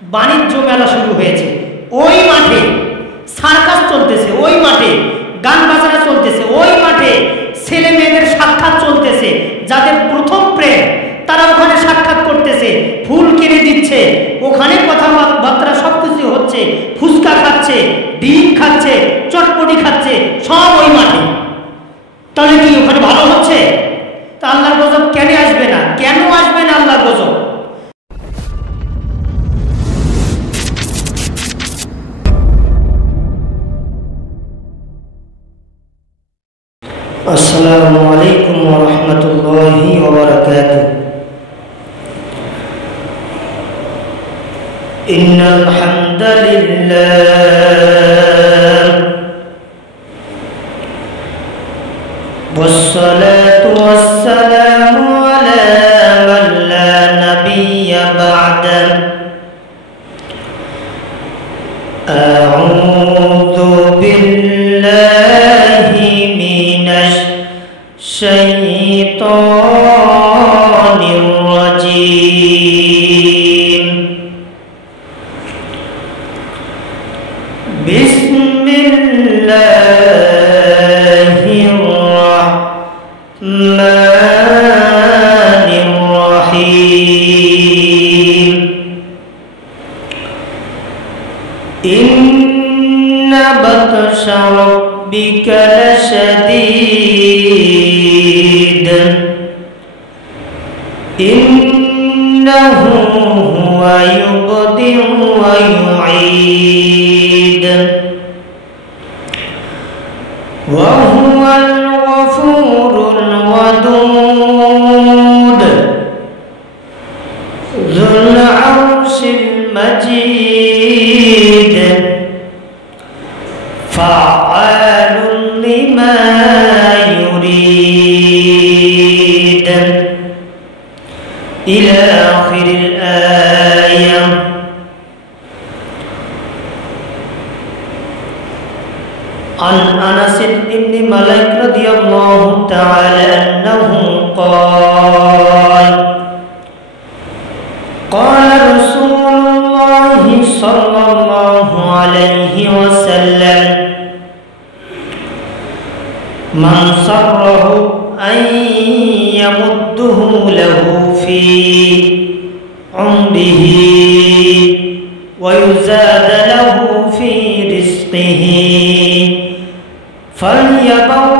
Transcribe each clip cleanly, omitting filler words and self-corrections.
বাণিজ্য মেলা শুরু হয়েছে, ওই মাঠে সার্কাস চলতেছে, ওই মাঠে গান বাজনা চলতেছে, ওই মাঠে ছেলে মেয়েদের সাক্ষাৎ চলতেছে, যাদের প্রথম প্রেম তারা ওখানে সাক্ষাৎ করতেছে, ফুল কিনে দিচ্ছে, ওখানে কথাবার্তা সব কিছু হচ্ছে, ফুচকা খাচ্ছে, ডিম খাচ্ছে, চটপটি খাচ্ছে, সব ওই মাঠে। তাহলে কি ওখানে ভালো হচ্ছে? তা আল্লাহর গজব কেন আসবে না? কেন আসবে না আল্লাহর গজব? আসসালামু আলাইকুম ওয়া রাহমাতুল্লাহি ওয়া বারাকাতুহু। ইন্নাল হামদালিল্লাহ والصلاة والسلام على من لا نبي بعده أعوذ بالله من الشيطان الرجيم بسم الله الرحمن الرحيم إن بطش ربك لشديد إنه هو يبدئ ويعيد وهو الغفور الودود ذو العرش المجيد فعال لما يريد إلى آخر الآية. عن أنس بن مالك رضي الله تعالى عنه قال قال رسول الله صلى الله عليه وسلم من سره أن يمده له في عمره ويزاد له في رزقه فليبر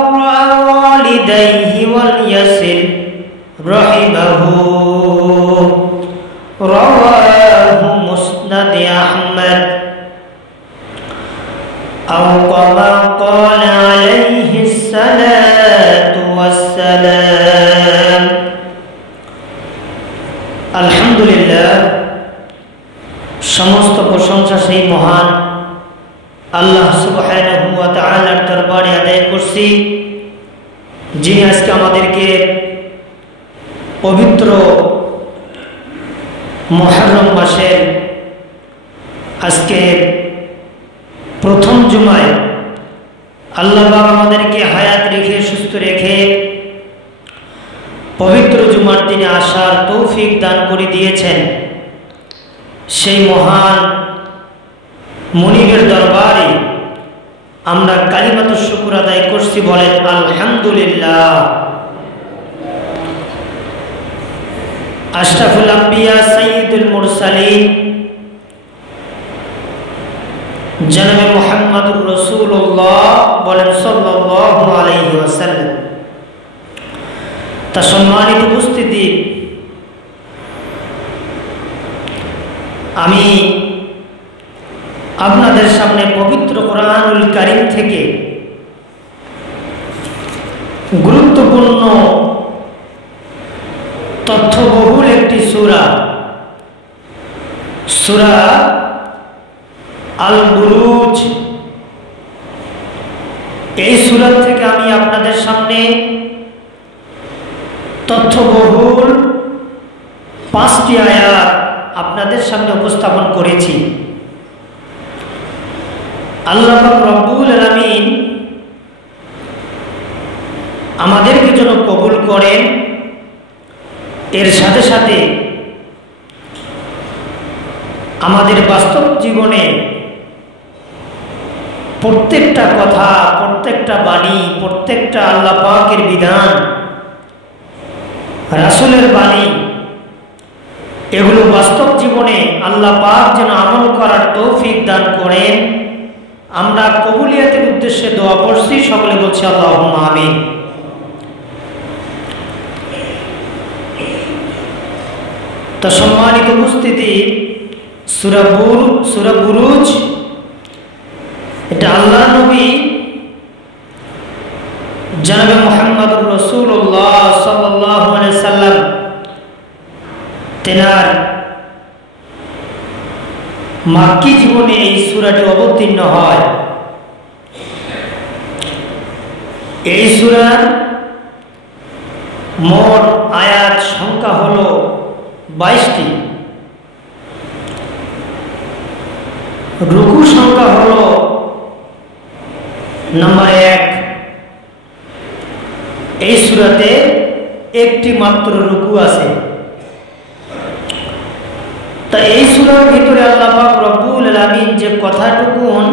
والديه وليصل رحمه. رواه مسند أحمد أو كما قال عليه الصلاة والسلام. আলহামদুলিল্লাহ, সমস্ত প্রশংসা সেই মহান আল্লাহ সুবহানাহু ওয়া তাআলার দরবারে আদায় করছি, যিনি আজকে আমাদেরকে পবিত্র মুহররম মাসের আজকে প্রথম জুমায় আল্লাহ পাক আমাদেরকে হায়াত রেখে সুস্থ রেখে পবিত্র জুমার দিনে আসার তৌফিক দান করে দিয়েছেন। সেই মহান মুনিবের দরবারে আমরা কালিমাতুশ শুকর আদায় করছি, বলেন আলহামদুলিল্লাহ। আশরাফুল আম্বিয়া সাইয়্যিদুল মুরসালিন জনাবে মুহাম্মদুর রাসূলুল্লাহ বলেন সাল্লাল্লাহু আলাইহি ওয়াসাল্লাম। তা সম্মানিত উপস্থিতি, আমি আপনাদের সামনে পবিত্র কোরআনুল কারীম থেকে গুরুত্বপূর্ণ তথ্যবহুল একটি সূরা সূরা আল বুরুজ, এই সূরা থেকে আমি আপনাদের সামনে তথ্যবহুল 5টি আয়াত আপনাদের সামনে উপস্থাপন করেছি। আল্লাহ পাক রব্বুল আলামিন আমাদেরকে যেন কবুল করেন, এর সাথে সাথে আমাদের বাস্তব জীবনে প্রত্যেকটা কথা, প্রত্যেকটা বাণী, প্রত্যেকটা আল্লাহ পাকের বিধান, রাসূলের বাণী, এগুলো বাস্তব জীবনে আল্লাহ পাক যেন আমল করার তৌফিক দান করেন। আমরা কবুলিয়াতের উদ্দেশ্যে দোয়া করছি, সকলে বলছি আল্লাহুম্মা আমিন। তো সম্মানিত উপস্থিতি, সূরা বুরুজ, এটা আল্লাহ নবী জনাবে মুহাম্মদুর রাসূলুল্লাহ সাল্লাল্লাহু আলাইহি সাল্লাম তেনার মাক্কি জীবনে এই সূরাটি অবতীর্ণ হয়। এই সূরার মোট আয়াত সংখ্যা হলো 22টি, রুকু সংখ্যা হলো নাম্বার 1। এই সূরাতে একটি মাত্র রুকু আছে। তা এই সূরার ভিতরে আল্লাহ পাক রব্বুল আলামিন যে কথাটুকুন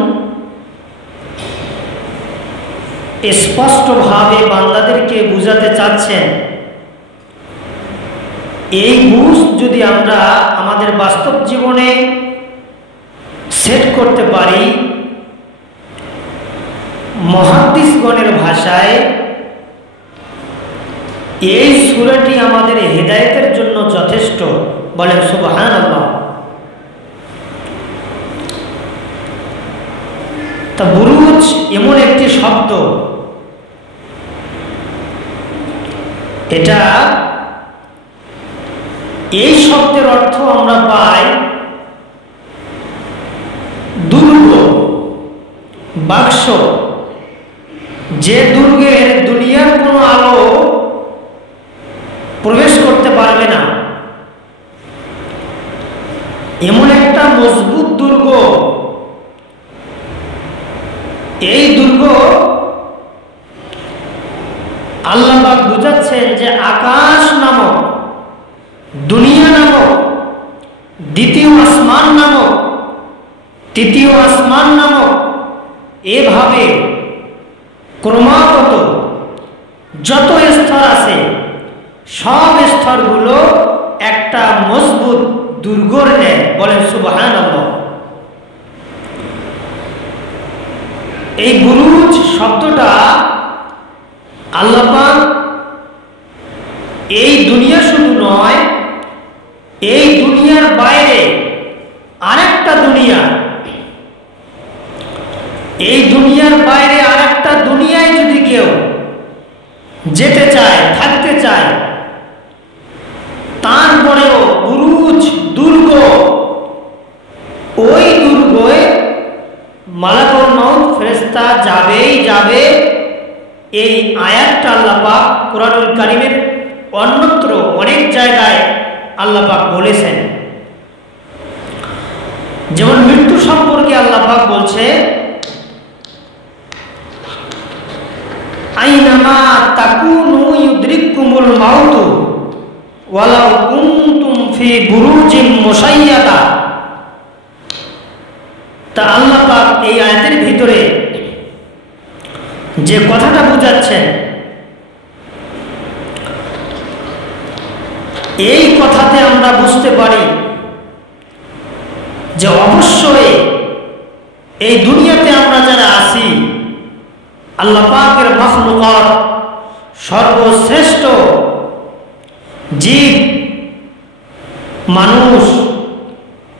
স্পষ্টভাবে বান্দাদেরকে বুঝাতে চাচ্ছেন, এই বুঝ যদি আমরা আমাদের বাস্তব জীবনে সেট করতে পারি, মুহাদ্দিসগণের ভাষায় এই সূরাটি আমাদের হেদায়েতের জন্য যথেষ্ট। বলেন সুবহানাল্লাহ। তা বুরুজ এমন একটি শব্দ, এটা এই শব্দের অর্থ আমরা পাই দুর্গ, বাক্স, যে দুর্গের দুনিয়ার কোনো আলো প্রবেশ করতে পারবে না, এমন একটা মজবুত দুর্গ। এই দুর্গ আল্লাহ পাক বুঝাচ্ছেন যে আকাশ নামক, দুনিয়া নামক, দ্বিতীয় আসমান নামক, তৃতীয় আসমান নামক, এভাবে ক্রমাগত যত স্তর আছে সব স্তরগুলো একটা মজবুত দুর্গর ন্যায়। বলেন সুবহানাল্লাহ। এই বুরুজ শব্দটা আল্লাহ পাক এই দুনিয়া শুধু নয়, এই দুনিয়ার বাইরে আরেকটা দুনিয়া, এই দুনিয়ার বাইরে আরেকটা দুনিয়ায় যদি কেউ যেতে চায়, থাকতে চায়, তারপরেও বুরুজ, দুর্গ, ওই দুর্গে মালাকুল মাউত ফেরেশতা যাবেই যাবে। এই আয়াতটা আল্লাহ পাক কুরআনুল কারীমের অন্যত্র অনেক জায়গায় আল্লাহ পাক বলেছেন। যেমন মৃত্যু সম্পর্কে আল্লাহ পাক বলছে, আইনামা তাকুনু ইউদরিকুমুল মাউত ওয়ালাউ কুনতুম ফি বুরুজিন মুশাইয়াদা। তা আল্লাহ পাক এই আয়াতের ভিতরে যে কথাটা বুঝাচ্ছেন, এই কথাতে আমরা বুঝতে পারি যে অবশ্যই এই দুনিয়াতে আমরা যারা আছি, আল্লাহ পাকের মাখলুকাত, সর্বশ্রেষ্ঠ জীব মানুষ,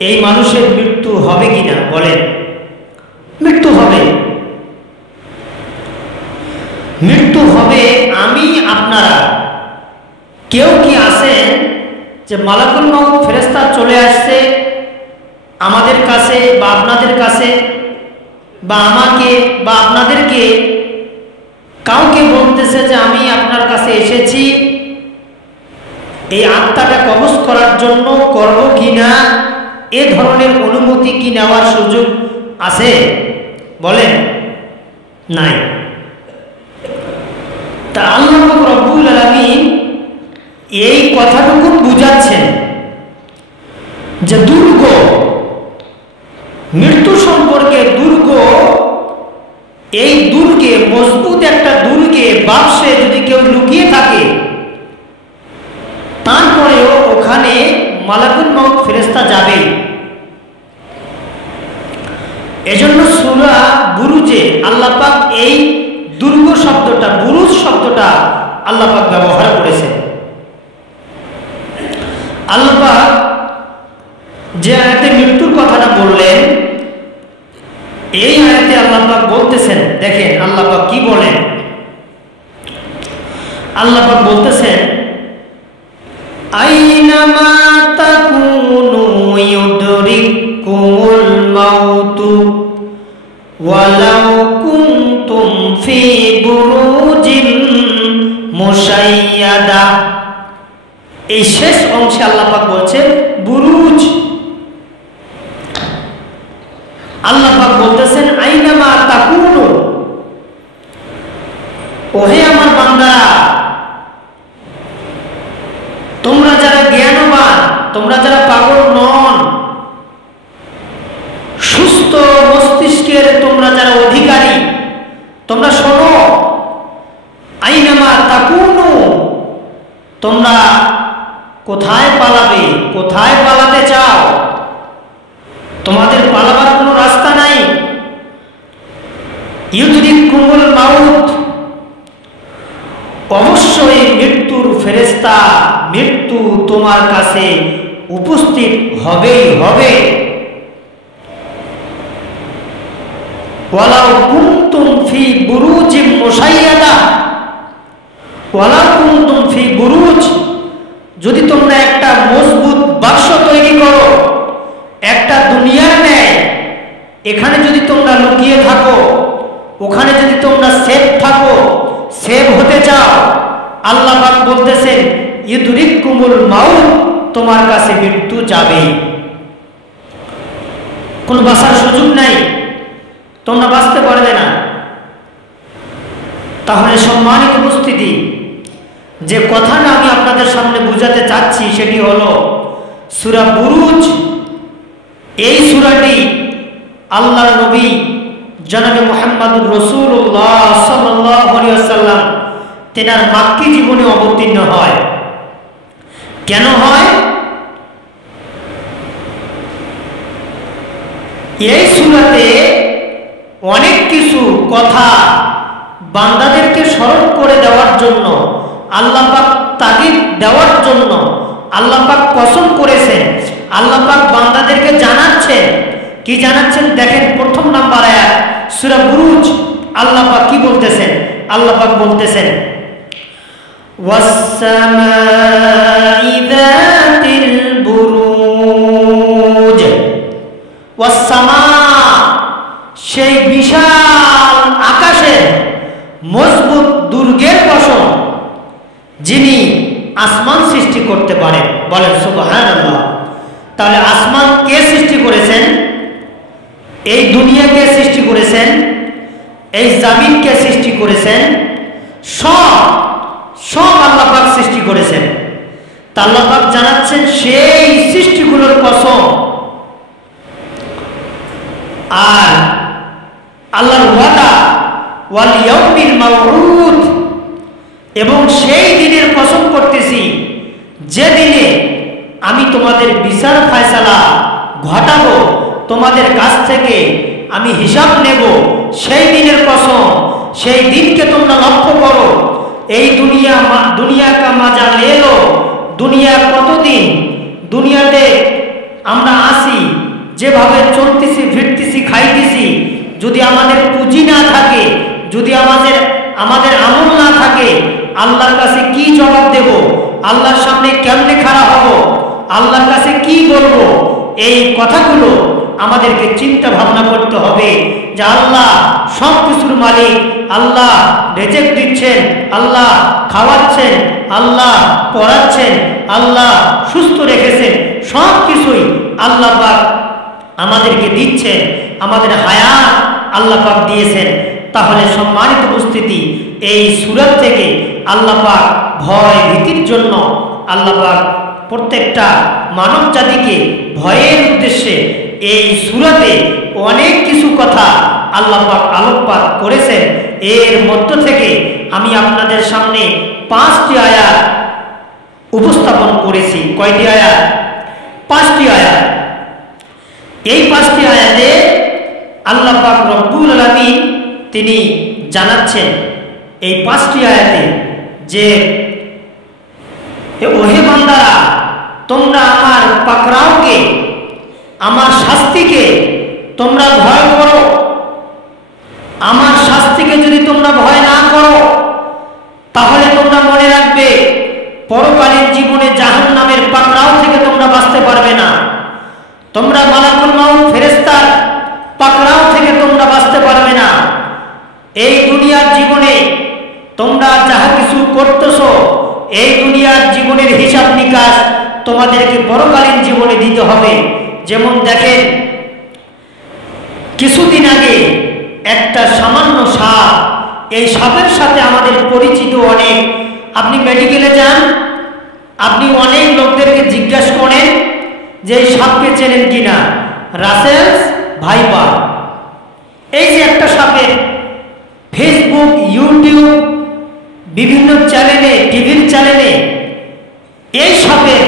এই মানুষের মৃত্যু হবে কিনা? বলেন, মৃত্যু হবে। মৃত্যু হবে। আমি আপনারা কেউ কি আছেন যে মালাকুল মাউত ফেরেশতা চলে আসছে আমাদের কাছে বা আপনাদের কাছে, বা আমাকে বা আপনাদেরকে কাউকে বলতেছে যে আমি আপনার কাছে এসেছি, এই আত্মাটা কবজ করার জন্য, করব কিনা? এ ধরনের অনুমতি কি নেওয়ার সুযোগ আছে? বলেন, নাই। তা আল্লাহ রব্বুল আলামিন এই কথাটুকু বুঝাচ্ছেন যে দুর্গ, মৃত্যু সম্পর্কে দুর্গ, এই দুর্গে, মজবুত একটা দুর্গে বাক্সে যদি কেউ লুকিয়ে থাকে, তারপরেও ওখানে মালাকুল মউত ফেরেশতা যাবে। এজন্য সূরা বুরুজে আল্লাহ পাক এই দুর্গ শব্দটা, বুরুজ শব্দটা আল্লাহ পাক ব্যবহার করেছেন। আল্লাহ পাক যে আয়াতে মৃত্যুর কথাটা বললেন, এই আয়াতে আল্লাহ পাক বলতেছেন, দেখেন আল্লাহ পাক কি বলেন। আল্লাহ পাক বলতেছেন, আইনামা তাকুনু ইউদরিকুমুল মাউতু ওয়ালাউ কুনতুম ফি বুরুজিন মুশাইয়াদা। এই শেষ অংশে আল্লাহ পাক বলছে বুরুজ। আল্লাহ পাক বলতেছেন আইনামা তাকুনু, ওহে আমার বান্দারা, তোমরা যারা জ্ঞানবান, তোমরা যারা পাগল নন, সুস্থ মস্তিষ্কের তোমরা যারা অধিকারী, তোমরা শোনো, আইনামা তাকুনু, তোমরা কোথায় পালাবে, কোথায় পালাতে চাও? তোমাদের পালাবার কোনো রাস্তা নাই। ইউদরিকুমুল মাউত, অবশ্যই মৃত্যুর ফেরেশতা, মৃত্যু তোমার কাছে উপস্থিত হবেই হবে। ওয়ালাউ কুনতুম ফি বুরুজিন মুশাইয়াদা, ওয়ালাউ কুনতুম ফি বুরুজ, যদি তোমরা একটা মজবুত বাক্স তৈরি করো, একটা দুনিয়ার ন্যায়, এখানে যদি তোমরা লুকিয়ে থাকো, ওখানে যদি তোমরা সেফ থাকো, সেভ হতে চাও, আল্লাহ পাক বলতেছেন ইউদরিকুমুল মাউত, তোমার কাছে মৃত্যু যাবে, কোনো বাঁচার সুযোগ নাই, তোমরা বাঁচতে পারবে না। তাহলে সম্মানিত উপস্থিতি, যে কথাটা আমি আপনাদের সামনে বোঝাতে চাচ্ছি সেটি হলো সূরা বুরুজ। এই সূরাটি আল্লাহর নবী জনাবে মুহাম্মদুর রাসূলুল্লাহ সাল্লাল্লাহু আলাইহি ওয়াসাল্লাম তেনার মাক্কি জীবনে অবতীর্ণ হয়। কেন হয়? এই সূরাতে অনেক কিছু কথা বান্দাদেরকে স্মরণ করে দেওয়ার জন্য, আল্লাহ পাক তাগিদ দেওয়ার জন্য আল্লাহ পাক কসম করেছেন। আল্লাহ পাক বান্দাদেরকে জানাচ্ছেন, কি জানাচ্ছেন? দেখেন প্রথম নাম্বার আয়াত সূরা বুরুজ, আল্লাহ পাক কি বলতেছেন? আল্লাহ পাক বলতেছেন ওয়াস-সামাই যাতিল বুরুজ, ওয়াস-সামা, সেই বিশাল আকাশের মজবুত দুর্গের কসম, যিনি আসমান সৃষ্টি করতে পারেন। বলেন সুবহানাল্লাহ। তাহলে আসমান কে সৃষ্টি করেছেন? এই দুনিয়া কে সৃষ্টি করেছেন? এই জমিন কে সৃষ্টি করেছেন? সব আল্লাহ পাক সৃষ্টি করেছেন। তা আল্লাহ পাক জানাচ্ছেন সেই সৃষ্টিগুলোর কসম। আর আল্লাহর ওয়াদা ওয়াল ইয়াউমিল মাউউদ, এবং সেই দিনের কসম করতেছি যে দিনে আমি তোমাদের বিচার ফয়সালা ঘটাবো, তোমাদের কাছ থেকে আমি হিসাব নেব, সেই দিনের কসম। সেই দিনকে তোমরা লক্ষ্য করো। এই দুনিয়া কা মাজা লেলো, দুনিয়া কতদিন, দুনিয়াতে আমরা আসি, যেভাবে চলতেছি, ফিরতেছি, খাইতেছি, যদি আমাদের পুঁজি না থাকে, যদি আমাদের আমল না থাকে, আল্লাহর কাছে কি জবাব দেব? আল্লাহর সামনে কেমনে খাড়া হব? আল্লাহর কাছে কি বলবো? এই কথাগুলো আমাদেরকে চিন্তা ভাবনা করতে হবে যে আল্লাহ সব কিছুর মালিক, আল্লাহ রিজিক দিচ্ছেন, আল্লাহ খাওয়াচ্ছেন, আল্লাহ পড়াচ্ছেন, আল্লাহ সুস্থ রেখেছেন, সব কিছুই আল্লাহ পাক আমাদেরকে দিচ্ছেন, আমাদের হায়াত আল্লাহ পাক দিয়েছেন। তাহলে সম্মানিত উপস্থিতি, এই সূরা থেকে আল্লাহ পাক ভয় ভীতির জন্য আল্লাহ পাক প্রত্যেকটা মানব জাতিকে ভয়ের উদ্দেশ্যে এই সূরাতে অনেক কিছু কথা আল্লাহ পাক আলোকপাত করেছেন। এর মধ্য থেকে আমি আপনাদের সামনে 5টি আয়াত উপস্থাপন করেছি। কয়টি আয়াত? 5টি আয়াত। এই 5টি আয়াতে আল্লাহ পাক রব্বুল আলামিন তিনি জানাচ্ছেন এই 5টি আয়াতে যে ওহে বান্দারা, তোমরা আমার পাকড়াওকে, আমার শাস্তিকে তোমরা ভয় করো। আমার শাস্তিকে যদি তোমরা ভয় না করো তাহলে তোমরা মনে রাখবে পরকালীন জীবনে জাহান্নামের পাকড়াও থেকে তোমরা বাঁচতে পারবে না। তোমরা মালাকুল মাউত ফেরেশতার পাকড়াও থেকে তোমরা বাঁচতে পারবে না। এই দুনিয়ার জীবনে তোমরা যাহা কিছু করতেছো, এই দুনিয়ার জীবনের হিসাব নিকাশ তোমাদেরকে পরকালীন জীবনে দিতে হবে। যেমন দেখেন, কিছুদিন আগে একটা সামান্য সাপ, এই সাপের সাথে আমাদের পরিচিত অনেক। আপনি মেডিকেলে যান, আপনি অনেক লোকদেরকে জিজ্ঞাসা করেন যে এই সাপকে চেনেন কিনা, রাসেলস ভাইপার। এই যে একটা সাপের ফেসবুক, ইউটিউব, বিভিন্ন চ্যানেলে, টিভির চ্যানেলে এই সাপের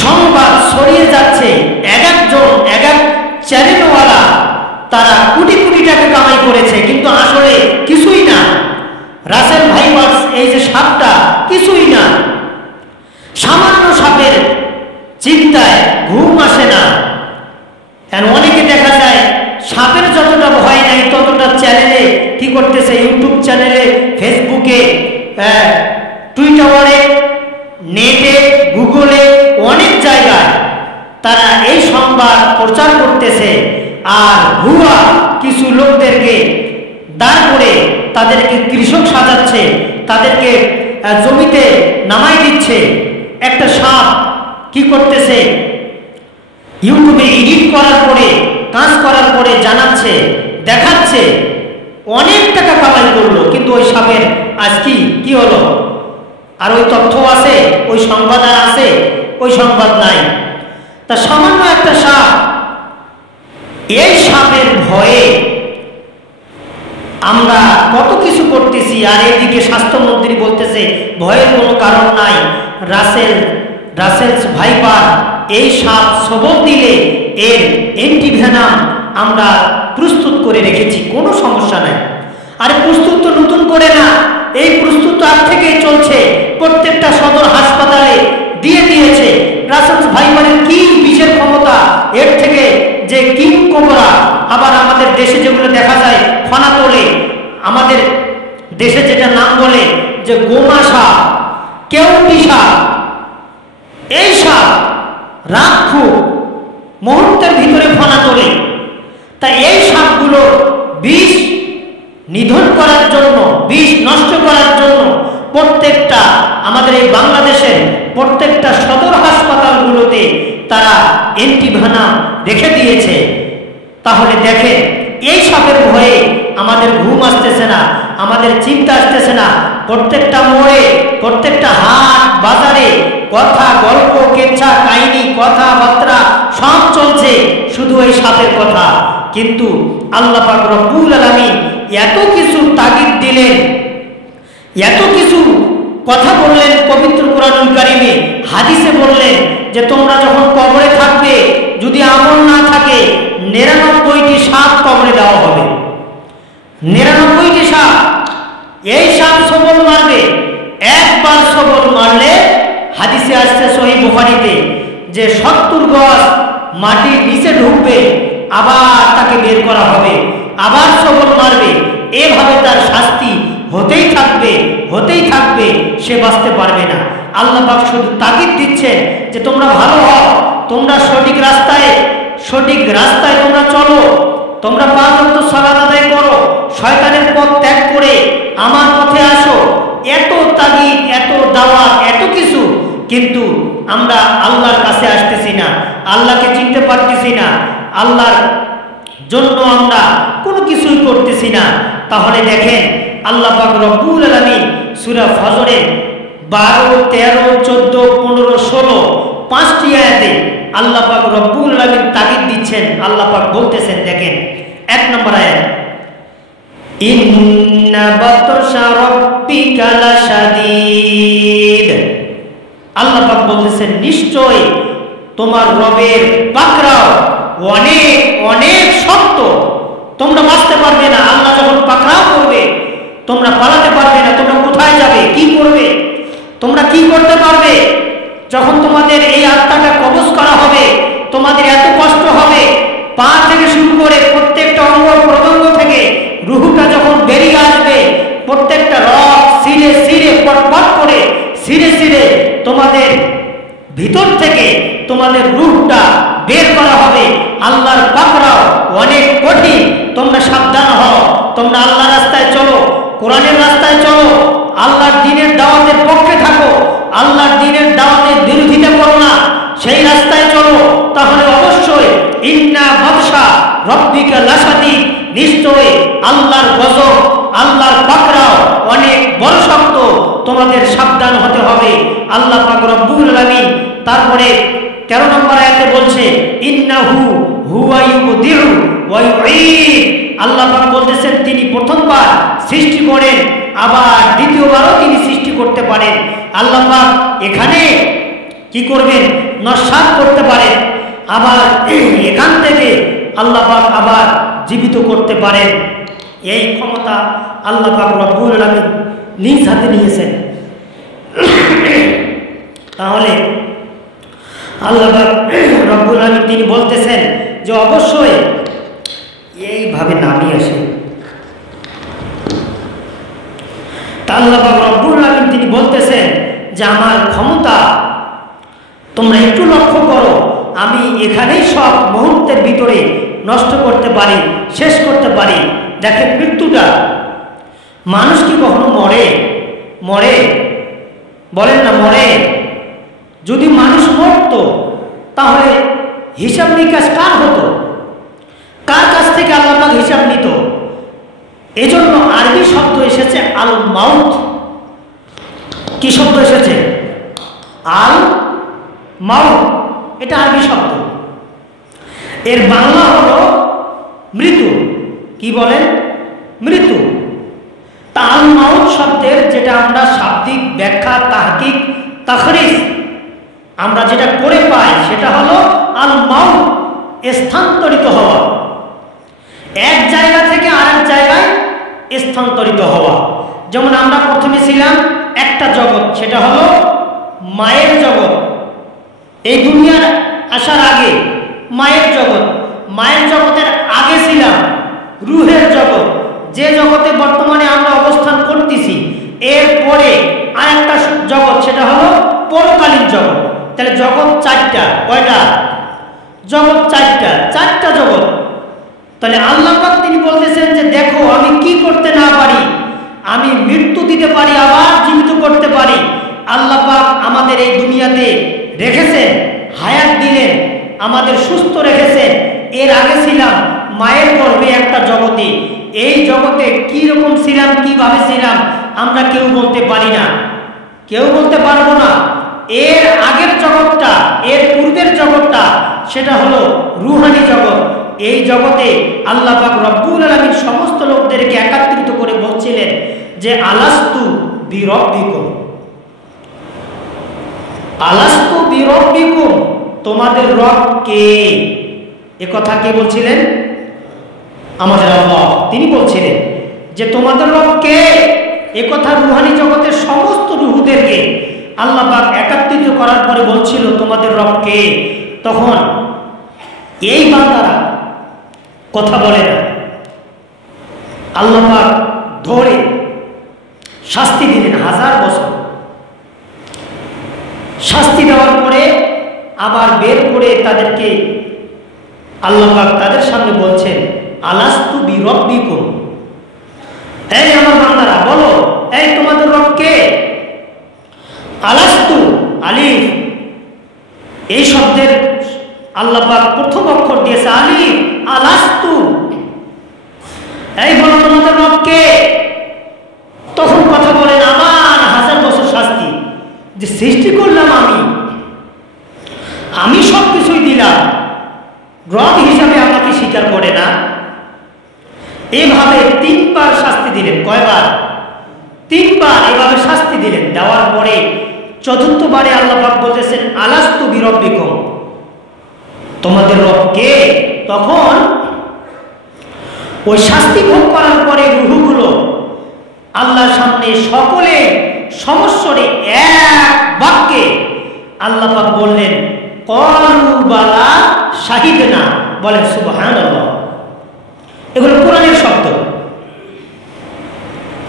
সংবাদ ছড়িয়ে যাচ্ছে। এক একজন, এক এক চ্যানেলওয়ালা তারা কোটি কোটি টাকা কামাই করেছে, কিন্তু আসলে কিছুই না। রাসেল ভাইপার্স, এই যে সাপটা, কিছুই না। সামান্য সাপের চিন্তায় ঘুম আসে না। অনেকে দেখা যায় সাপের যতটা ভয় নাই ততটা চ্যানেলে কি করতেছে, ইউটিউব চ্যানেলে, ফেসবুকে, টুইটারে, নেটে, গুগলে, অনেক জায়গায় তারা এই সংবাদ প্রচার করতেছে। আর ভুয়া কিছু লোকদেরকে দাঁড় করে তাদেরকে কৃষক সাজাচ্ছে, তাদেরকে জমিতে নামাই দিচ্ছে। একটা সাপ কি করতেছে, ইউটিউবে এডিট করার পরে, কাজ করার পরে জানাচ্ছে, দেখাচ্ছে, অনেক টাকা কামাই করলো, কিন্তু ওই সাপের আজ কি হলো? আর ওই তথ্য আছে, ওই সংবাদ আর আছে, ওই সংবাদ নাই। তা সামান্য একটা সাপ, এই সাপের ভয়ে আমরা কত কিছু করতেছি। আর এদিকে স্বাস্থ্যমন্ত্রী বলতেছে ভয়ের কোনো কারণ নাই, রাসেলস ভাইপার, এই সাপ সবল দিলে এর অ্যান্টিভেনাম আমরা প্রস্তুত করে রেখেছি, কোনো সমস্যা নাই। আরে প্রস্তুত তো নতুন করে না, এই প্রস্তুত আগ থেকেই চলছে। প্রত্যেকটা সদর হাসপাতালে দিয়ে দিয়েছে। রাসেলস ভাইপারের কি বিষের ক্ষমতা, এর থেকে যে কিং কোবরা, আবার আমাদের দেশে যেগুলো দেখা যায় ফনা তোলে, আমাদের দেশে যেটা নাম বলে যে গোমা সাপ, কেউটি সাপ, এই সাপ রাক্ষু মুহূর্তের ভিতরে ফনা তোলে। তাই এই সাপগুলো বিষ নিধন করার জন্য, বিষ নষ্ট করার জন্য প্রত্যেকটা আমাদের এই বাংলাদেশের প্রত্যেকটা সদর হাসপাতালগুলোতে তারা অ্যান্টিভেনাম রেখে দিয়েছে। তাহলে দেখেন, এই সাপের ভয়ে আমাদের ঘুম আসতেছে না, আমাদের চিন্তা আসতেছে না। প্রত্যেকটা মোড়ে, প্রত্যেকটা হাট বাজারে কথা, গল্প, কেচ্ছা, কাহিনী, কথাবার্তা সব চলছে শুধু এই সাপের কথা। কিন্তু আল্লাহ পাক রব্বুল আলামিন এত কিছু তাগিদ দিলেন, এত কিছু কথা বললেন পবিত্র কোরআনুল কারীমে, হাদিসে বললেন যে তোমরা যখন কবরে থাকবে, যদি আমল না থাকে 99টি সাপ কবরে দেওয়া হবে। 99টি সাপ। এই সাপ সবল মারবে, একবার সবল মারলে হাদিসে আসছে সহিহ বুখারীতে যে 70 গজ মাটির নিচে ঢুকবে, আবার তাকে বের করা হবে, আবার সবল মারবে। এভাবে তার শাস্তি হতেই থাকবে, হতেই থাকবে, সে বাঁচতে পারবে না। আল্লাহ পাক শুধু তাগিদ দিচ্ছেন যে তোমরা ভালো হও, তোমরা সঠিক রাস্তায় তোমরা চলো, তোমরা 5 ওয়াক্ত সালাত আদায় করো, শয়তানের পথ ত্যাগ করে আমার পথে আসো। এত তাগিদ, এত দাওয়াত, এত কিছু, কিন্তু আমরা আল্লাহর কাছে আসতেছি না, আল্লাহকে চিনতে পারতেছি না, আল্লাহর জন্য আমরা কোনো কিছুই করতেছি না। তাহলে দেখেন আল্লাহ পাক রব্বুল আলামিন সূরা ফজরে 12, 13, 14, 15, 16 5টি আয়াতে আল্লাহ পাক রব্বুল আলামিন তাগিদ দিচ্ছেন। আল্লাহ পাক বলতেছেন, দেখেন 1 নম্বর আয়াত, ইন্না বাতশা রাব্বিকা লাশাদীদ। আল্লাহ পাক বলতেছেন নিশ্চয় তোমার রবের পাকড়াও অনেক অনেক শক্ত, তোমরা বাঁচতে পারবে না। আল্লাহ যখন পাকড়াও করবে তোমরা পালাতে পারবে না। তোমরা কোথায় যাবে, কি করবে, তোমরা কি করতে পারবে? যখন তোমাদের এই আত্মাটা কবজ করা হবে, তোমাদের এত কষ্ট হবে, পা থেকে শুরু করে প্রত্যেকটা অঙ্গ প্রত্যঙ্গ থেকে রুহুটা যখন বেরিয়ে আসবে, প্রত্যেকটা রক সিরে সিরে পটপট করে সিরে সিরে তোমাদের ভিতর থেকে তোমাদের রূহটা বের করা হবে। আল্লাহর পাকড়াও অনেক কঠিন, তোমরা সাবধান হও। তোমরা আল্লাহর রাস্তায় চলো, কোরআনের রাস্তায় চলো, আল্লাহর দ্বীনের দাওয়াতের পক্ষে থাকো, আল্লাহর দ্বীনের দাওয়াতের বিরোধিতা করো না, সেই রাস্তায় চলো। তাহলে অবশ্যই ইন্না বাতশা রাব্বিকা লাশাদীদ, নিশ্চয়ই আল্লাহর গজব, আল্লাহর পাকড়াও অনেক বড় শক্ত, তোমাদের সাবধান হতে হবে। আল্লাহ পাক রব্বুল আলামিন তারপরে 13 নম্বর আয়াতে বলছে, ইন্নাহু হুয়া ইউবদিউ ওয়া ইউঈদ। আল্লাহ পাক বলতেছেন তিনি প্রথমবার সৃষ্টি করেন, আবার দ্বিতীয়বারও তিনি সৃষ্টি করতে পারেন। আল্লাহ পাক এখানে কি করবেন, নস্যাৎ করতে পারেন, আবার এখান থেকে আল্লাহ পাক আবার জীবিত করতে পারেন। এই ক্ষমতা আল্লাহ পাক রব্বুল আলামিন নিজ হাতে নিয়েছেন। তাহলে আল্লাহ পাক রব্বুল আলামিন তিনি বলতেছেন যে অবশ্যই এইভাবে নামিয়ে আসে। আল্লাহ পাক রব্বুল আলামিন তিনি বলতেছেন যে আমার ক্ষমতা তোমরা একটু লক্ষ্য করো, আমি এখানেই সব মুহূর্তের ভিতরে নষ্ট করতে পারি, শেষ করতে পারি। দেখেন মৃত্যুটা, মানুষ কি কখনো মরে? মরে? বলেন না মরে? যদি মানুষ মরতো তাহলে হিসাব নিকাশ কার হতো? কার কাছ থেকে আল্লাহ পাক হিসাব নিত? এজন্য আরবি শব্দ এসেছে আল মাউত। কি শব্দ এসেছে? আল মাউত, এটা আরবি শব্দ। এর বাংলা হলো মৃত্যু। কি বলেন? মৃত্যু। তা আল মাউত শব্দের যেটা আমরা শাব্দিক ব্যাখ্যা, তাহকিক, তাখরিজ আমরা যেটা করে পাই সেটা হলো আল মাউত, স্থানান্তরিত হওয়া, এক জায়গা থেকে আরেক জায়গায় স্থানান্তরিত হওয়া। যেমন আমরা প্রথমে ছিলাম একটা জগৎ, সেটা হলো মায়ের জগৎ। এই দুনিয়ার আসার আগে মায়ের জগৎ, মায়ের জগতের আগে ছিলাম রুহের জগৎ, যে জগতে বর্তমানে আমরা অবস্থান করতেছি। এরপরে আরেকটা জগৎ, সেটা হলো পরকালীন জগৎ। তাহলে জগৎ 4টা। কয়টা জগৎ? 4টা জগৎ। তাহলে আল্লাহ পাক তিনি বলতেছেন যে দেখো আমি কি করতে না পারি, আমি মৃত্যু দিতে পারি, আবার জীবিত করতে পারি। আল্লাহ পাক আমাদের এই দুনিয়াতে রেখেছেন, হায়াত দিলেন, আমাদের সুস্থ রেখেছেন। এর আগে ছিলাম মায়ের গর্ভে একটা জগতে। এই জগতে কি রকম ছিলাম, কিভাবে ছিলাম আমরা কেউ বলতে পারি না, কেউ বলতে পারবো না। এর আগের জগৎটা, এর পূর্বের জগৎটা, সেটা হলো রুহানি জগৎ। এই জগতে আল্লাহ পাক রব্বুল আলামিন সমস্ত লোকদেরকে একত্রিত করে বলছিলেন যে আলাস্তু বিরব্বিকুম, আলাস্তু বিরব্বিকুম, তোমাদের রব কে? এ কথা কে বলছিলেন? আমাদের আল্লাহ। তিনি বলছিলেন যে তোমাদের রব কে। এ কথা রুহানি জগতের সমস্ত রুহুদেরকে আল্লাহ পাক একত্রিত করার পরে বলছিল তোমাদের রব কে। তখন এই বান্দারা কথা বলে না, আল্লাহ পাক ধরে শাস্তি দিলেন 1000 বছর। শাস্তি দেওয়ার পরে আবার বের করে তাদেরকে আল্লাহ পাক তাদের সামনে বলছেন আলাস্তু বিরব্বিকুম, এই আমার বান্দারা বলো, এই তোমাদের রব কে? আলাস্তু, আলিফ, এই শব্দের আল্লাহ পাক প্রথম অক্ষর দিয়েছে আলিফ, আলাস্তু, এই বলো তোমাদের রব কে? তখন কথা বলেন আবার 1000 বছর শাস্তি, যে সৃষ্টি করলাম আমি সব কিছুই দিলাম, রব হিসাবে আমাকে স্বীকার করে না। এভাবে 3 বার শাস্তি দিলেন। কয়বার? 3 বার এভাবে শাস্তি দিলেন। দেওয়ার পরে 4র্থ বারে আল্লাহ পাক বলতেছেন আলাস্তু বিরব্বিকুম, তোমাদের রব কে? তখন ওই শাস্তি ভোগ করার পরে রূহগুলো আল্লাহর সামনে সকলে সমস্বরে এক বাক্যে আল্লাহ পাক বললেন ক্বালু বালা শাহিদনা। বলেন সুবহানাল্লাহ। এগুলো কোরআনের শব্দ,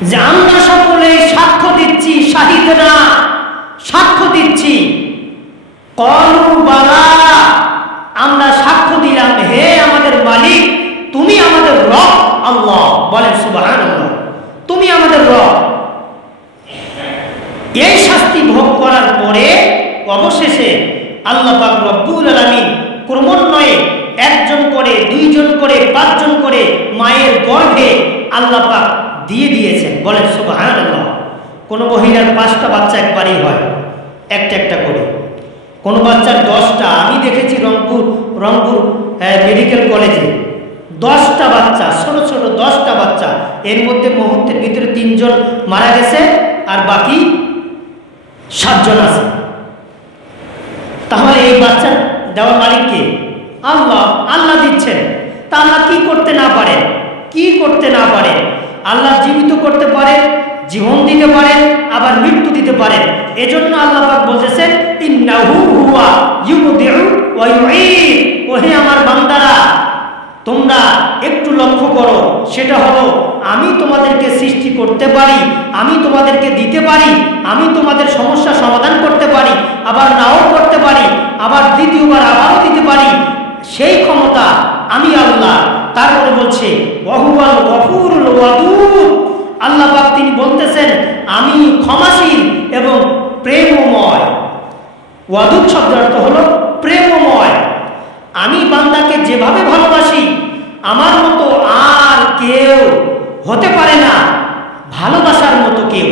যে আমরা সকলে সাক্ষ্য দিচ্ছি, শাহিদনা সাক্ষ্য দিচ্ছি, ক্বালু বালা আমরা সাক্ষ্য দিলাম, হে আমাদের মালিক তুমি আমাদের রব আল্লাহ। বলেন সুবহানাল্লাহ, তুমি আমাদের রব। এই শাস্তি ভোগ করার পরে অবশেষে আল্লাহ পাক রব্বুল আলামিন ক্রমান্বয়ে 1 জন করে, 2 জন করে, 5 জন করে মায়ের গর্ভে আল্লাহ পাক দিয়ে দিয়েছেন। বলেন সুবহানাল্লাহ। কোন মহিলার 5টা বাচ্চা একবারই হয়, একটা করে। কোন বাচ্চার 10টা। আমি দেখেছি রংপুর মেডিকেল কলেজে 10টা বাচ্চা, ছোট ছোট 10টা বাচ্চা। এর মধ্যে মুহূর্তের ভিতরে 3 জন মারা গেছে আর বাকি 7 জন আছে। তাহলে এই বাচ্চা দেওয়ার মালিক কে? আল্লাহ। আল্লাহ দিচ্ছেন। তা আল্লাহ কি করতে না পারেন? কি করতে না পারেন? আল্লাহ জীবিত করতে পারেন, জীবন দিতে পারেন, আবার মৃত্যু দিতে পারেন। এজন্য আল্লাহ পাক বলেছেন ইন্নাহু হুয়া ইউবদিউ ওয়া ইউঈদ। ওহে আমার বান্দারা, তোমরা একটু লক্ষ্য করো, সেটা হলো আমি তোমাদেরকে সৃষ্টি করতে পারি, আমি তোমাদেরকে দিতে পারি, আমি তোমাদের সমস্যা সমাধান করতে পারি, আবার নাও করতে পারি, আবার দ্বিতীয়বার আবারও দিতে পারি। সেই ক্ষমতা আমি আল্লাহ। তারপরে বলছে ওয়াহুয়াল গফুরুল ওয়াদুদ। আল্লাহ পাক তিনি বলতেছেন আমি ক্ষমাশীল এবং প্রেমময়। ওয়াদুদ শব্দের অর্থ হলো প্রেমময়। আমি বান্দাকে যেভাবে ভালোবাসি আমার মতো আর কেউ হতে পারে না, ভালোবাসার মতো কেউ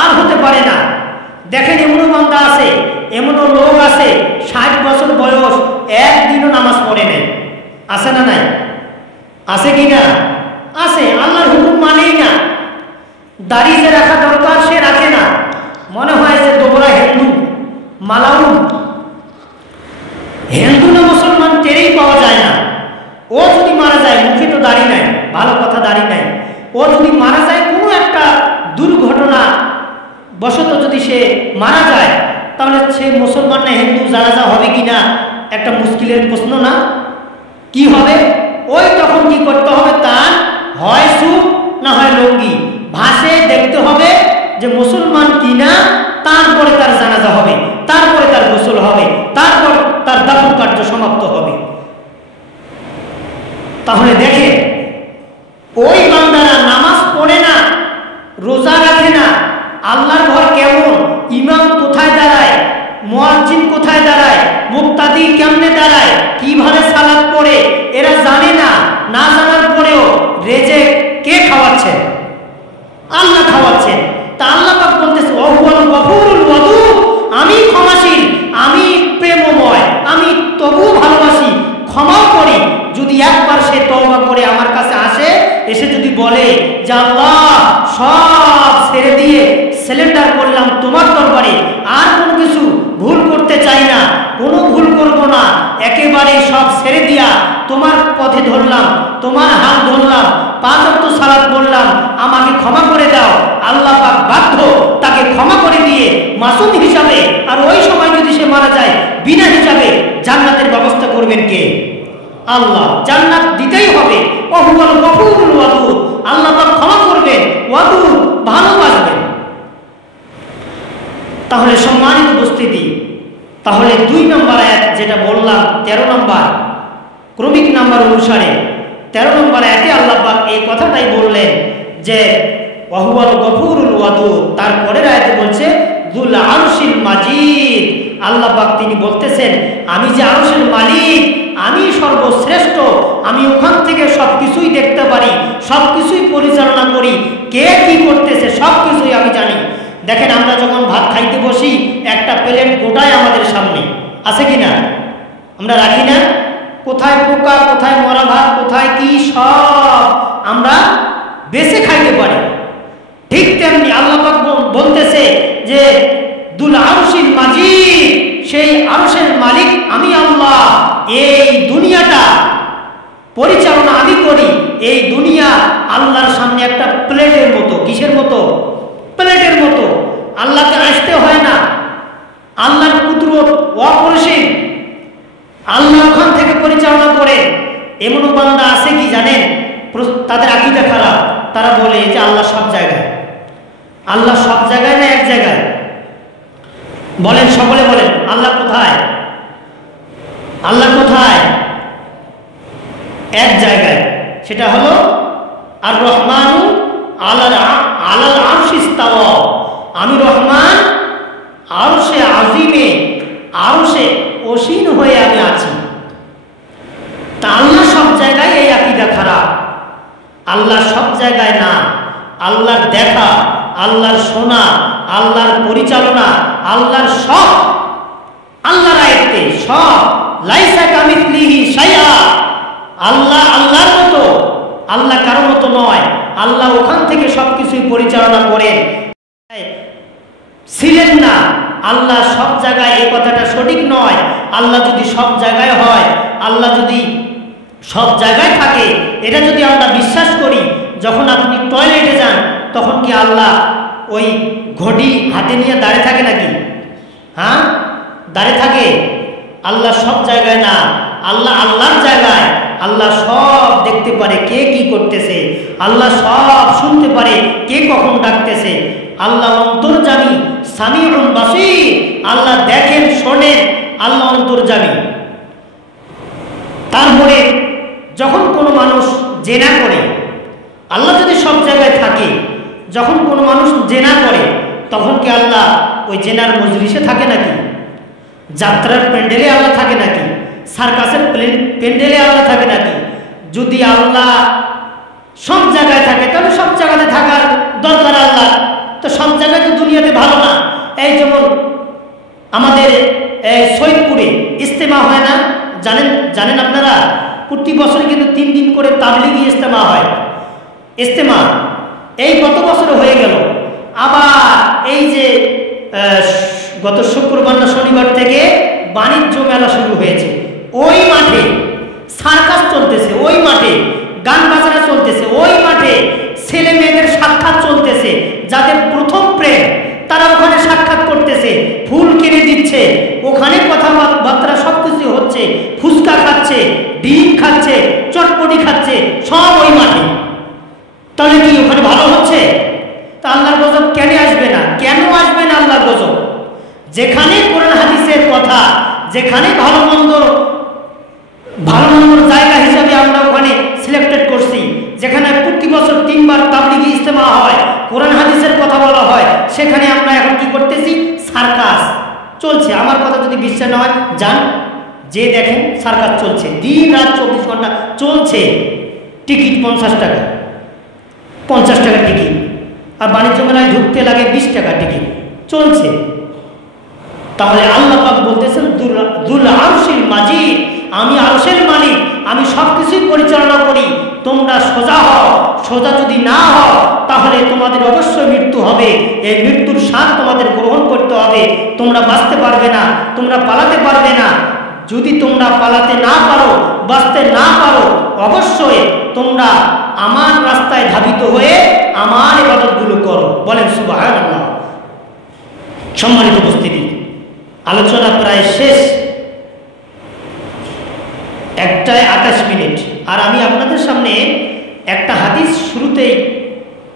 আর হতে পারে না। দেখেন এমনও বান্দা আছে, এমনও লোক আছে 60 বছর বয়স, একদিনও নামাজ পড়ে নেই। আছে না নাই? আছে কি না? আছে। আল্লাহর হুকুম মানেই না। দাড়ি যে রাখা দরকার সে রাখে না, মনে হয় যে দোবরা হিন্দু, মালাউন হিন্দু না মুসলমান টেরেই পাওয়া যায় না। ও যদি মারা যায়, মুখে তো দাড়ি নাই, ভালো কথা দাড়ি নাই, ও যদি মারা যায় কোনো একটা দুর্ঘটনা বশত যদি সে মারা যায়, তাহলে সে মুসলমান না হিন্দু জানাজা হবে কিনা একটা মুশকিলের প্রশ্ন না? কি হবে? ওই তখন কি করতে হবে? তার হয় সুপ না হয় লুঙ্গি ভাসে দেখতে হবে যে মুসলমান কিনা, তারপরে তার জানাজা হবে, তারপরে তার গোসল হবে, তারপর তার দাফন কার্য সমাপ্ত হবে। তাহলে দেখে ওই বান্দারা নামাজ পড়ে না, রোজা রাখে না, আল্লাহর ঘর কেমন, ইমাম কোথায় দাঁড়ায়, মুয়াজ্জিন কোথায় দাঁড়ায়, মুক্তাদি কেমনে দাঁড়ায়, কিভাবে সালাত পড়ে, এরা জানে না। না জানার পরেও রেজেক কে খাওয়াচ্ছেন? আল্লাহ খাওয়াচ্ছেন। তা আল্লাহ পাক বলতেছে ওয়াহুয়াল গফুরুল ওয়াদুদ, আমি ক্ষমাশীল, আমি প্রেমময়, আমি তবু ভালোবাসি, ক্ষমাও করি। যদি একবার সে তওবা করে আমার কাছে আসে, এসে যদি বলে যে আল্লাহ সব ছেড়ে দিয়ে সিলিন্ডার করলাম তোমার দরবারে, আর কোনো কিছু ভুল করতে চাই না, কোনো ভুল করব না, একেবারে সব ছেড়ে দিয়া তোমার পথে ধরলাম, তোমার হাত ধরলাম, 5 ওয়াক্ত সালাত পড়লাম, আমাকে ক্ষমা করে দাও। আল্লাহ পাক বাধ্য তাকে ক্ষমা করে দিয়ে মাসুম হিসাবে, আর ওই সময় যদি সে মারা যায় বিনা হিসাবে জান্নাতের ব্যবস্থা করবেন কে? আল্লাহ। জান্নাত দিতেই হবে। ওয়াহুয়াল গফুরুল ওয়াদুদ, আল্লাহ পাক ক্ষমা করবেন, ওয়াদুদ ভালোবাসবেন। তাহলে সম্মানিত উপস্থিতি, তাহলে 2 নম্বর আয়াত যেটা বললাম 13 নম্বর ক্রমিক নাম্বার অনুসারে 13 নম্বর আয়াতে আল্লাহ পাক এই কথাটাই বললেন যে ওয়াহুয়াল গফুরুল ওয়াদুদ। তারপরের আয়াতে বলছে যুল আরশিল মাজিদ। আল্লাহ পাক তিনি বলতেছেন আমি যে আরশের মালিক, আমি সর্বশ্রেষ্ঠ, আমি ওখান থেকে সব কিছুই দেখতে পারি, সব কিছুই পরিচালনা করি, কে কি করতেছে সব কিছুই আমি জানি। দেখেন আমরা যখন ভাত খাইতে বসি, একটা প্লেট গোটায় আমাদের সামনে, আছে কি না? আমরা রাখি না? কোথায় পোকা, কোথায় মরা ভাত, কোথায় কি সব আমরা বেছে খাইতে পারি। ঠিক তেমনি আল্লাহ পাক বলতেছে যে দুল আরশিল মাজিদ, সেই আরশের মালিক আমি আল্লাহ। এই দুনিয়াটা পরিচালনা আমি করি। এই দুনিয়া আল্লাহর সামনে একটা প্লেটের মতো। কিসের মতো? প্লেটের মতো। আল্লাহকে আসতে হয় না। আল্লাহর কুদরত অপরিসীম। আল্লাহ ওখান থেকে পরিচালনা করে। এমন বান্দা আছে কি জানেন, তাদের আকীদা খারাপ। তারা বলে যে আল্লাহ সব জায়গায়। আল্লাহ সব জায়গায় না এক জায়গায়? বলেন, সকলে বলেন, আল্লাহ কোথায়? আল্লাহ কোথায়? এক জায়গায়। সেটা হলো আর রহমানু আলাল আরশি ইস্তাওয়া। আমি রহমান আরশে আজিমে, আরশে অসীন হয়ে আমি আছি। তা আল্লাহ সব জায়গায়, এই আকীদা খারাপ। আল্লাহ সব জায়গায় না। আল্লাহর দেখা, আল্লাহর শোনা, আল্লাহর পরিচালনা, আল্লাহর সব আল্লাহর আয়ত্তে, সব। লাইসা কামিসলিহি শাইআ। আল্লাহ আল্লাহর মতো, আল্লাহ কারো মতো নয়। আল্লাহ ওখান থেকে সবকিছুই পরিচালনা করেন, ছিলেন না। আল্লাহ সব জায়গায়, এই কথাটা সঠিক নয়। আল্লাহ যদি সব জায়গায় হয়, আল্লাহ যদি সব জায়গায় থাকে, এটা যদি আমরা বিশ্বাস করি, যখন আপনি টয়লেটে যান তখন কি আল্লাহ ওই ঘটি হাতে নিয়ে দাঁড়িয়ে থাকে নাকি? হ্যাঁ, দাঁড়িয়ে থাকে? আল্লাহ সব জায়গায় না। আল্লাহ আল্লাহর জায়গায়। আল্লাহ সব দেখতে পারে কে কি করতেছে। আল্লাহ সব শুনতে পারে কে কখন ডাকতেছে। আল্লাহ অন্তর্যামী, সামিউন বাসীর। আল্লাহ দেখেন, শোনেন। আল্লাহ অন্তর্যামী। তারপরে যখন কোনো মানুষ জেনা করে, আল্লাহ যদি সব জায়গায় থাকে, যখন কোনো মানুষ জেনা করে তখন কি আল্লাহ ওই জেনার মজলিসে থাকে নাকি? যাত্রার প্যান্ডেলে আল্লাহ থাকে নাকি? সার্কাসের প্যান্ডেলে আল্লাহ থাকে নাকি? যদি আল্লাহ সব জায়গায় থাকে তাহলে সব জায়গাতে থাকার দরকার আল্লাহ। তো সব জায়গায় তো দুনিয়াতে ভালো না। এই যেমন আমাদের সৈয়দপুরে ইজতেমা হয় না? জানেন আপনারা? প্রতি বছর কিন্তু 3 দিন করে তাবলিগি ইজতেমা হয়। ইজতেমা এই গত বছর হয়ে গেল। আবার এই যে গত শুক্রবার না শনিবার থেকে বাণিজ্য মেলা শুরু হয়েছে। ওই মাঠে সার্কাস চলতেছে, ওই মাঠে গান বাজনা চলতেছে, ওই মাঠে ছেলে মেয়েদের সাক্ষাৎ চলতেছে। যাদের প্রথম প্রেম তারা ওখানে সাক্ষাৎ করতেছে, ফুল কিনে দিচ্ছে, ওখানে কথাবার্তা সব কিছু হচ্ছে। ফুচকা খাচ্ছে, ডিম খাচ্ছে, চটপটি খাচ্ছে, সব ওই মাঠে। তাহলে কি ওখানে ভালো হচ্ছে? তা আল্লাহর গজব কেন আসবে না? কেন আসবে না আল্লাহর গজব? যেখানে কোরআন হাদিসের কথা, যেখানে ভালো মন্দর জায়গা হিসাবে আমরা ওখানে সিলেক্টেড করছি, যেখানে প্রতি বছর 3 বার তাবলিগি ইজতেমা হয়, কোরআন হাদিসের কথা বলা হয়, সেখানে আমরা এখন কি করতেছি? সার্কাস চলছে। আমার কথা যদি বিশ্বাস না হয় যান, যে দেখেন সার্কাস চলছে, দিন রাত 24 ঘন্টা চলছে। টিকিট 50 টাকা, 50 টাকা টিকিট। আর বাণিজ্য মেলায় ঢুকতে লাগে 20 টাকা টিকিট। চলছে। তাহলে আল্লাহ পাক বলতেছেন দুল আরশিল মাজিদ, আমি আরশের মালিক, আমি সব কিছুই পরিচালনা করি। তোমরা সোজা হও। সোজা যদি না হও তাহলে তোমাদের অবশ্যই মৃত্যু হবে। এই মৃত্যুর স্বাদ তোমাদের গ্রহণ করতে হবে। তোমরা বাঁচতে পারবে না, তোমরা পালাতে পারবে না। যদি তোমরা পালাতে না পারো, বাঁচতে না পারো, অবশ্যই তোমরা আমার রাস্তায় ধাবিত হয়ে আমার ইবাদতগুলো করো। বলেন সুবহানাল্লাহ। সম্মানিত উপস্থিতি, আলোচনা প্রায় শেষ। 1:28 মিনিট। আর আমি আপনাদের সামনে একটা হাদিস শুরুতেই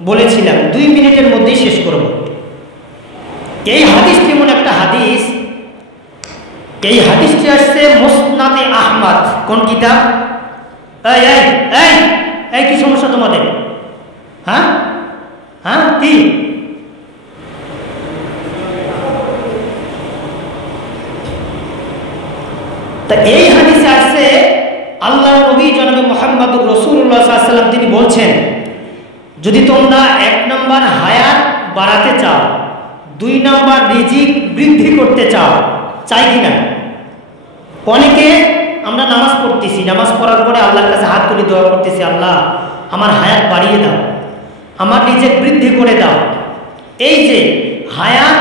বলেছিলাম 2 মিনিটের মধ্যেই শেষ করব। এই হাদিসটি এমন একটা হাদিস, এই হাদিসটি আসছে মুসনাদে আহমদ। কোন কিতাব? এই কি সমস্যা তোমাদের? হ্যাঁ হ্যাঁ, কি? তা এই হাদিসে আসছে আল্লাহ নবী জনাবে মুহাম্মদুর রাসূলুল্লাহ সাল্লাল্লাহু আলাইহি ওয়াসাল্লাম তিনি বলছেন, যদি তোমরা 1 নম্বর হায়াত বাড়াতে চাও, 2 নম্বর রিজিক বৃদ্ধি করতে চাও, চাই কিনা? অনেকে আমরা নামাজ পড়তেছি, নামাজ পড়ার পরে আল্লাহর কাছে হাত তুলে দোয়া করতেছি, আল্লাহ আমার হায়াত বাড়িয়ে দাও, আমার রিজিক বৃদ্ধি করে দাও। এই যে হায়াত